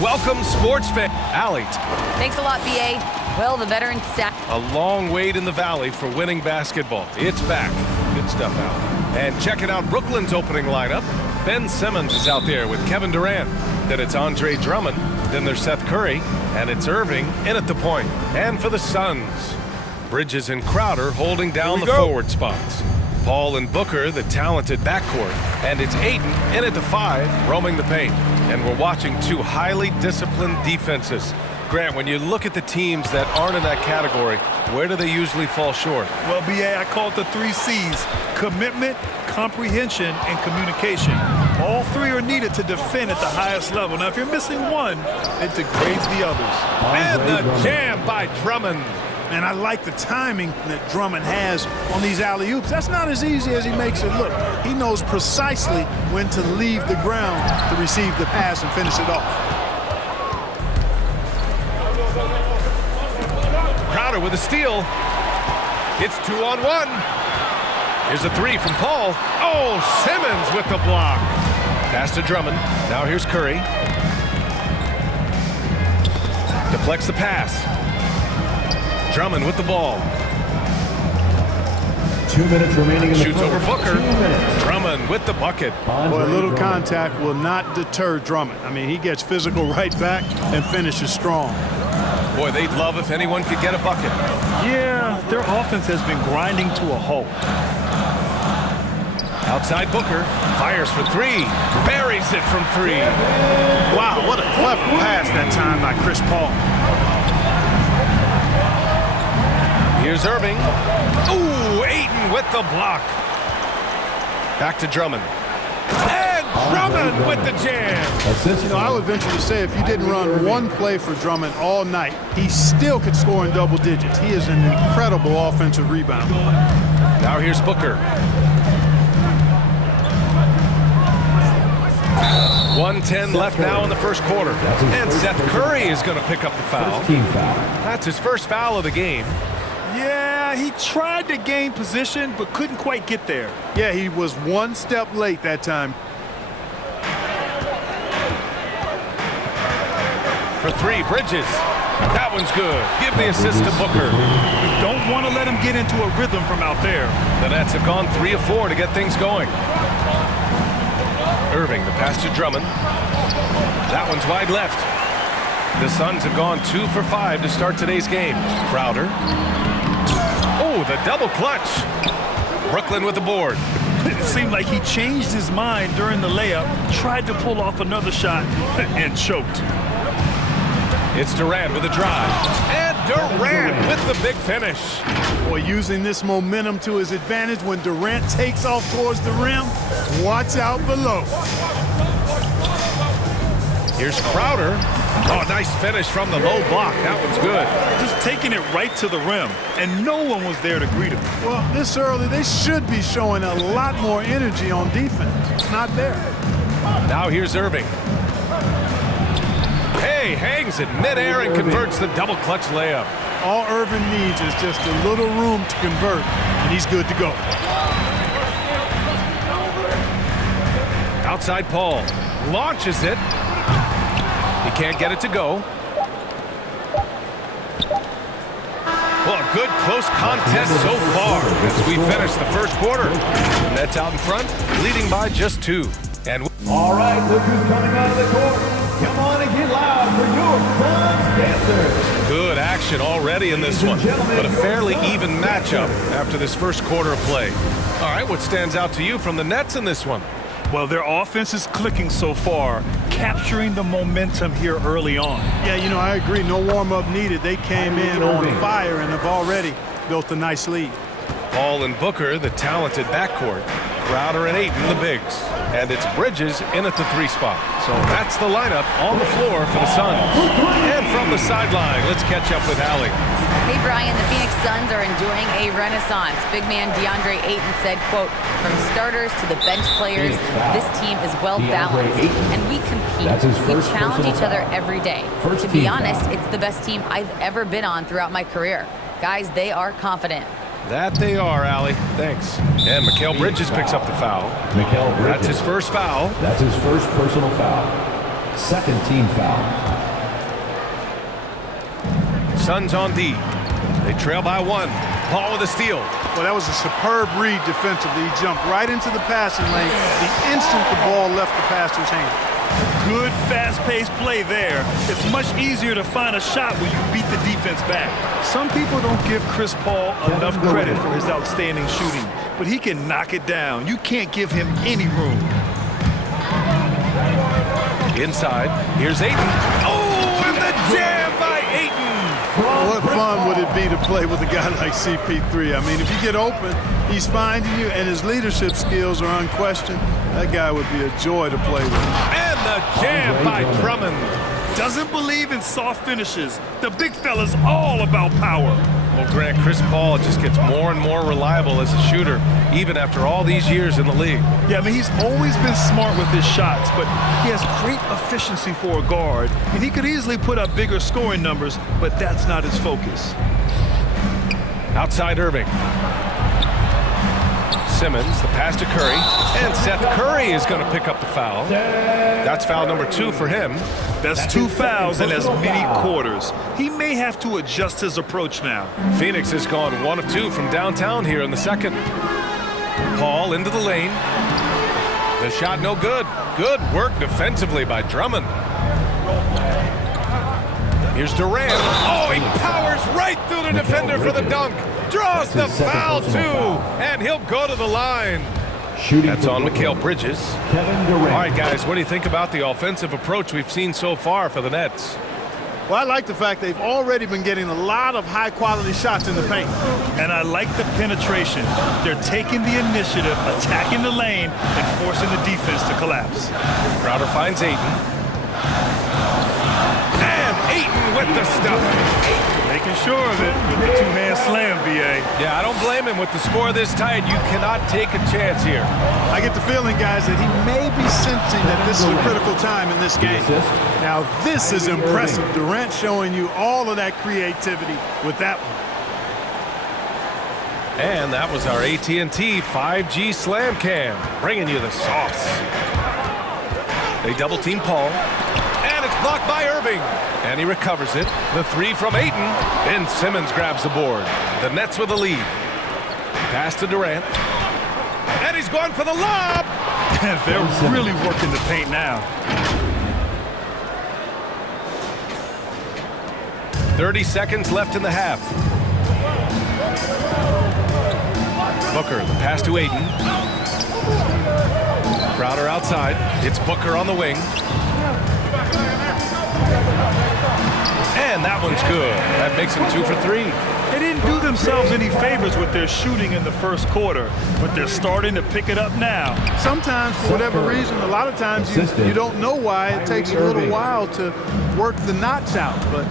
Welcome, sports fan. Allie. Thanks a lot, B.A. Well, the veterans sat. A long wait in the valley for winning basketball. It's back. Good stuff, Allie. And checking out Brooklyn's opening lineup. Ben Simmons is out there with Kevin Durant. Then it's Andre Drummond. Then there's Seth Curry. And it's Irving in at the point. And for the Suns, Bridges and Crowder holding down the forward spots. Paul and Booker, the talented backcourt. And it's Ayton in at the 5, roaming the paint. And we're watching two highly disciplined defenses. Grant, when you look at the teams that aren't in that category, where do they usually fall short? Well, B.A., I call it the 3 C's: commitment, comprehension, and communication. All 3 are needed to defend at the highest level. Now, if you're missing one, it degrades the others. And the jam by Drummond. And I like the timing that Drummond has on these alley-oops. That's not as easy as he makes it look. He knows precisely when to leave the ground to receive the pass and finish it off. Crowder with a steal. It's 2-on-1. Here's a 3 from Paul. Oh, Simmons with the block. Pass to Drummond. Now here's Curry. Deflects the pass. Drummond with the ball. 2 minutes remaining in the Shoots over Booker. Drummond with the bucket. Boy, a little contact will not deter Drummond. I mean, he gets physical right back and finishes strong. Boy, they'd love if anyone could get a bucket. Yeah, their offense has been grinding to a halt. Outside Booker. Fires for 3. Buries it from 3. Wow, what a clever pass that time by Chris Paul. Here's Irving. Ooh, Ayton with the block. Back to Drummond. And Drummond with the jam. You know, I would venture to say if you didn't run one play for Drummond all night, he still could score in double digits. He is an incredible offensive rebounder. Now here's Booker. 1:10 left now in the first quarter. And Seth Curry is going to pick up the foul. That's his first foul of the game. Yeah, he tried to gain position, but couldn't quite get there. Yeah, he was one step late that time. For 3, Bridges. That one's good. Give the assist to Booker. You don't want to let him get into a rhythm from out there. The Nets have gone 3 of 4 to get things going. Irving, the pass to Drummond. That one's wide left. The Suns have gone 2 for 5 to start today's game. Crowder. Oh, the double clutch. Brooklyn with the board. It seemed like he changed his mind during the layup, tried to pull off another shot, and choked. It's Durant with a drive. And Durant with the big finish. Boy, using this momentum to his advantage when Durant takes off towards the rim, watch out below. Here's Crowder. Oh, nice finish from the low block. That one's good. Just taking it right to the rim, and no one was there to greet him. Well, this early, they should be showing a lot more energy on defense. It's not there. Now here's Irving. Hey, hangs it midair and converts the double clutch layup. All Irving needs is just a little room to convert, and he's good to go. Outside Paul. Launches it. He can't get it to go. Well, a good close contest so far as we finish the first quarter. Nets out in front, leading by just 2. And All right, look who's coming out of the court. Come on and get loud for your Suns dancers. good action already in this one, but a fairly even matchup after this first quarter of play. All right, what stands out to you from the Nets in this one? Well, their offense is clicking so far, capturing the momentum here early on. Yeah, you know, I agree. No warm-up needed. They came in on fire and have already built a nice lead. Paul and Booker, the talented backcourt. Crowder and Ayton, the bigs. And it's Bridges in at the 3 spot. So that's the lineup on the floor for the Suns. And from the sideline, let's catch up with Allie. Hey, Brian, the Phoenix Suns are enjoying a renaissance. Big man DeAndre Ayton said, quote, "From starters to the bench players, this team is well-balanced, and we compete. We challenge each other every day. To be honest, it's the best team I've ever been on throughout my career. Guys, they are confident." That they are, Allie. Thanks. And Mikal Bridges picks up the foul. That's his first foul. That's his first personal foul. Second team foul. Suns on D. They trail by 1. Paul with a steal. Well, that was a superb read defensively. He jumped right into the passing lane the instant the ball left the passer's hand. Good, fast-paced play there. It's much easier to find a shot when you beat the defense back. Some people don't give Chris Paul enough credit for his outstanding shooting, but he can knock it down. You can't give him any room. Inside, here's Ayton. Oh, and the jam by Ayton! What fun would it be to play with a guy like CP3? I mean, if you get open, he's finding you, and his leadership skills are unquestioned. That guy would be a joy to play with. And the jam by Drummond. Doesn't believe in soft finishes. The big fella's all about power. Well, Grant, Chris Paul just gets more and more reliable as a shooter, even after all these years in the league. Yeah, I mean, he's always been smart with his shots, but he has great efficiency for a guard, and he could easily put up bigger scoring numbers, but that's not his focus. Outside Irving. Simmons, the pass to Curry, and Seth Curry is going to pick up the foul. That's foul number 2 for him. That's 2 fouls in as many quarters. He may have to adjust his approach now. Phoenix has gone 1 of 2 from downtown here in the second. Paul into the lane. The shot no good. Good work defensively by Drummond. Here's Durant. Oh, he powers right through the defender for the dunk. Draws the foul, too. And he'll go to the line. That's on Mikal Bridges. All right, guys, what do you think about the offensive approach we've seen so far for the Nets? Well, I like the fact they've already been getting a lot of high-quality shots in the paint. And I like the penetration. They're taking the initiative, attacking the lane, and forcing the defense to collapse. Crowder finds Ayton. And Ayton with the stuff. Making sure of it with the two-hand slam, B.A. Yeah, I don't blame him. With the score this tight, you cannot take a chance here. I get the feeling, guys, that he may be sensing that this is a critical time in this game. Now, this is impressive. Durant showing you all of that creativity with that one. And that was our AT&T 5G Slam Cam, bringing you the sauce. They double-team Paul, and it's blocked by Irving. And he recovers it. The 3 from Ayton. Ben Simmons grabs the board. The Nets with the lead. Pass to Durant. And he's going for the lob. And they're really working the paint now. 30 seconds left in the half. Booker, the pass to Ayton. Crowder outside. It's Booker on the wing. And that one's good. That makes them 2 for 3. They didn't do themselves any favors with their shooting in the first quarter, but they're starting to pick it up now. Sometimes, for whatever reason, a lot of times you don't know why. It takes a little while to work the knots out, but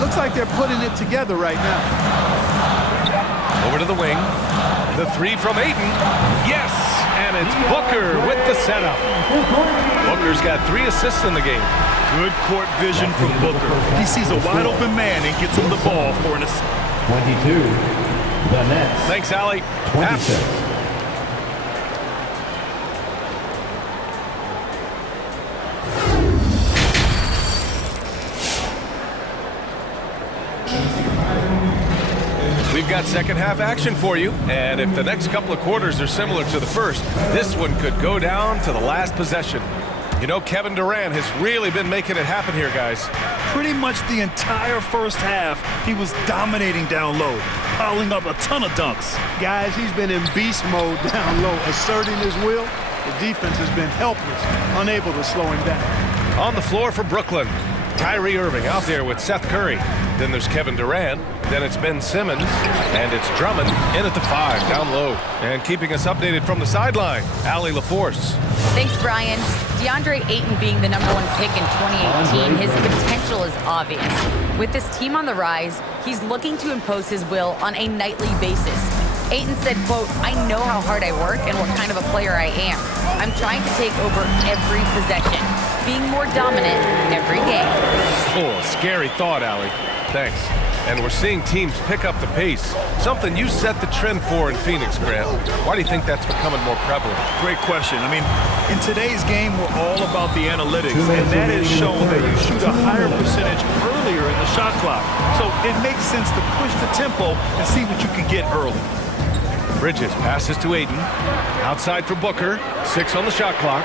looks like they're putting it together right now. Over to the wing. The 3 from Ayton. Yes! And it's Booker with the setup. Booker's got 3 assists in the game. Good court vision from Booker. He sees a wide open man and gets him the ball for an assist. 22. The Nets. Thanks, Allie. 26. We've got second half action for you, and if the next couple of quarters are similar to the first, this one could go down to the last possession. You know, Kevin Durant has really been making it happen here, guys. Pretty much the entire first half, he was dominating down low, piling up a ton of dunks. Guys, he's been in beast mode down low, asserting his will. The defense has been helpless, unable to slow him down. On the floor for Brooklyn, Kyrie Irving out there with Seth Curry. Then there's Kevin Durant. Then it's Ben Simmons. And it's Drummond in at the 5, down low. And keeping us updated from the sideline, Allie LaForce. Thanks, Brian. DeAndre Ayton being the #1 pick in 2018, his potential is obvious. With this team on the rise, he's looking to impose his will on a nightly basis. Ayton said, quote, "I know how hard I work and what kind of a player I am. I'm trying to take over every possession, being more dominant every game." Oh, scary thought, Allie. Thanks. And we're seeing teams pick up the pace, something you set the trend for in Phoenix, Grant. Why do you think that's becoming more prevalent? Great question. I mean, in today's game, we're all about the analytics, and that has shown that you shoot a higher percentage earlier in the shot clock. So it makes sense to push the tempo and see what you can get early. Bridges passes to Ayton. Outside for Booker. 6 on the shot clock.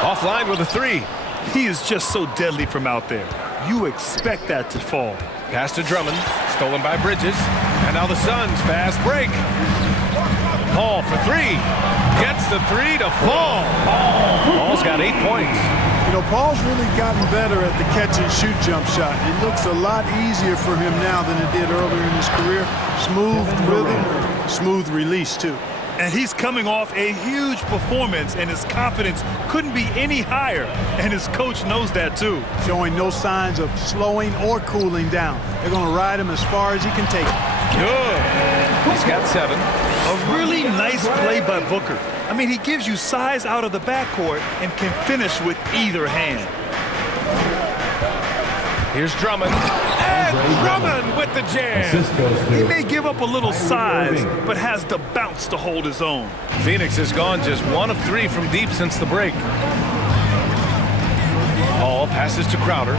Offline with a 3. He is just so deadly from out there. You expect that to fall. Pass to Drummond. Stolen by Bridges. And now the Suns fast break. Paul for 3. Gets the 3 to fall. Paul's got 8 points. You know, Paul's really gotten better at the catch-and-shoot jump shot. It looks a lot easier for him now than it did earlier in his career. Smooth rhythm, smooth release, too. And he's coming off a huge performance, and his confidence couldn't be any higher. And his coach knows that, too. Showing no signs of slowing or cooling down. They're going to ride him as far as he can take it. Good. He's got 7. A really nice play by Booker. I mean, he gives you size out of the backcourt and can finish with either hand. Here's Drummond. And Drummond with the jam. He may give up a little size, but has the bounce to hold his own. Phoenix has gone just 1 of 3 from deep since the break. Paul passes to Crowder.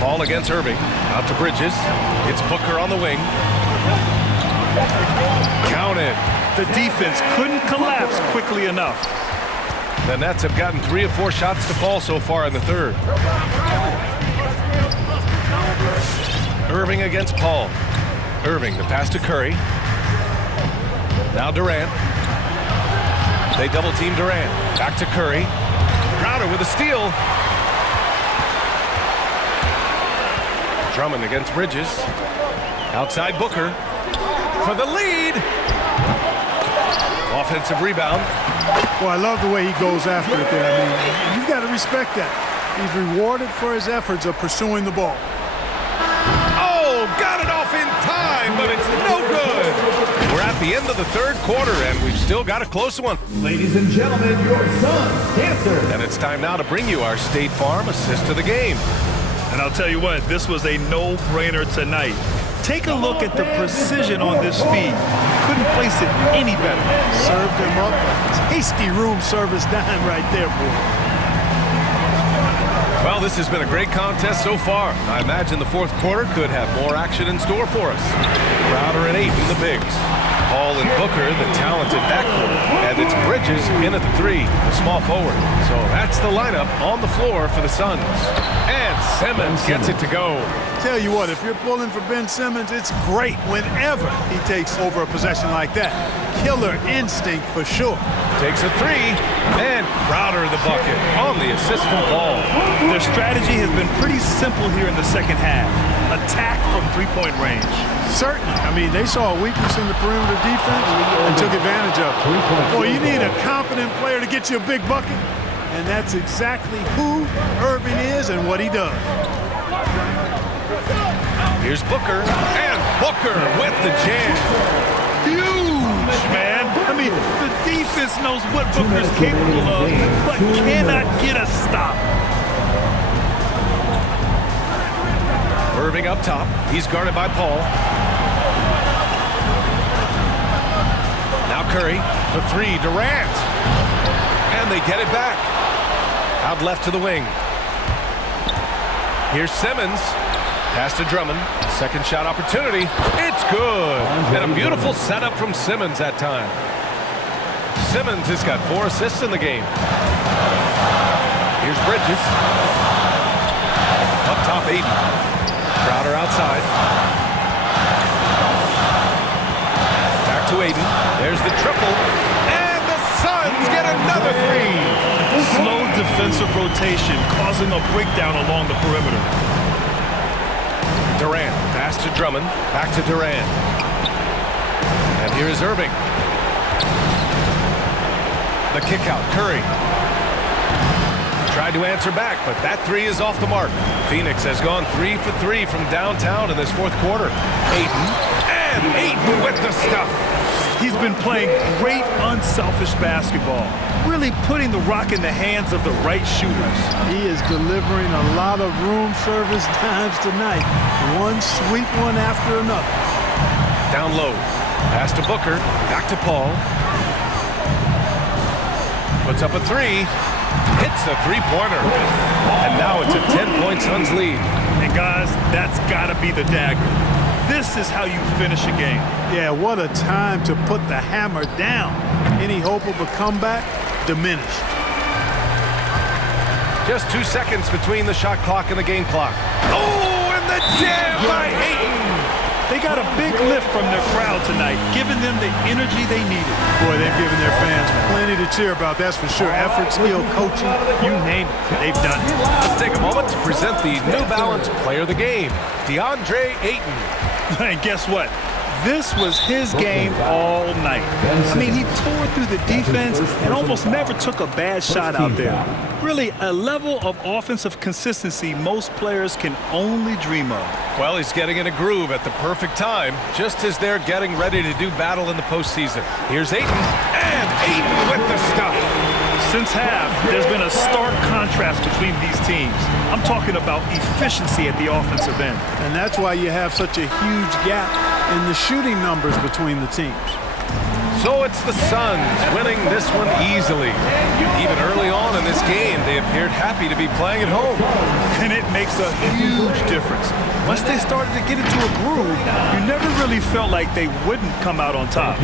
Paul against Irving. Out to Bridges. It's Booker on the wing. Counted. The defense couldn't collapse quickly enough. The Nets have gotten 3 of 4 shots to fall so far in the third. Irving against Paul. Irving, the pass to Curry. Now Durant. They double-team Durant. Back to Curry. Crowder with a steal. Drummond against Bridges. Outside Booker. For the lead. Offensive rebound. Well, I love the way he goes after it there. I mean, you've got to respect that. He's rewarded for his efforts of pursuing the ball. Oh, got it off in time, but it's no good. We're at the end of the third quarter, and we've still got a close one. Ladies and gentlemen, your Suns dancer. And it's time now to bring you our State Farm assist of the game. And I'll tell you what, this was a no-brainer tonight. Take a look at the precision on this feed. Couldn't place it any better. Served him up. Tasty room service dime right there, boy. Well, this has been a great contest so far. I imagine the fourth quarter could have more action in store for us. Crowder and Ayton, the bigs. Paul and Booker, the talented backcourt. And it's Bridges in at the 3, the small forward. So that's the lineup on the floor for the Suns. And Simmons gets it to go. Tell you what, if you're pulling for Ben Simmons, it's great whenever he takes over a possession like that. Killer instinct for sure. Takes a 3, and Crowder the bucket on the assist from Paul. Their strategy has been pretty simple here in the second half. Attack from three-point range. Certainly. I mean, they saw a weakness in the perimeter defense and took advantage of it. Boy, you need a confident player to get you a big bucket, and that's exactly who Irving is and what he does. Here's Booker, and Booker with the jam. Huge, man. I mean, the defense knows what Booker's capable of, but cannot get a stop. Irving up top. He's guarded by Paul. Now Curry for 3, Durant. And they get it back. Out left to the wing. Here's Simmons. Pass to Drummond. Second shot opportunity. It's good. And a beautiful setup from Simmons that time. Simmons has got 4 assists in the game. Here's Bridges. Up top, Ayton. Crowder outside. Back to Ayton. There's the triple. And the Suns get another 3. Slow defensive rotation causing a breakdown along the perimeter. Durant, pass to Drummond, back to Durant. And here is Irving. The kick out, Curry. Tried to answer back, but that 3 is off the mark. Phoenix has gone 3 for 3 from downtown in this fourth quarter. Ayton, and Ayton with the stuff. He's been playing great, unselfish basketball, really putting the rock in the hands of the right shooters. He is delivering a lot of room service times tonight. One sweet one after another. Down low. Pass to Booker. Back to Paul. Puts up a three. Hits the three-pointer. And now it's a 10-point Suns lead. And guys, that's got to be the dagger. This is how you finish a game. Yeah, what a time to put the hammer down. Any hope of a comeback? Diminished. Just 2 seconds between the shot clock and the game clock. Oh, and the jam by Ayton. They got a big lift from their crowd tonight, giving them the energy they needed. Boy, they've given their fans plenty to cheer about, that's for sure. Effort, skill, coaching, you name it, they've done it. Let's take a moment to present the New Balance Player of the Game, DeAndre Ayton. And guess what? This was his game all night. I mean, he tore through the defense and almost never took a bad shot out there. Really, a level of offensive consistency most players can only dream of. Well, he's getting in a groove at the perfect time, just as they're getting ready to do battle in the postseason. Here's Ayton, and Ayton with the stuff. Since half, there's been a stark contrast between these teams. I'm talking about efficiency at the offensive end. And that's why you have such a huge gap in the shooting numbers between the teams. So it's the Suns winning this one easily. Even early on in this game, they appeared happy to be playing at home. And it makes a huge difference. Once they started to get into a groove, you never really felt like they wouldn't come out on top.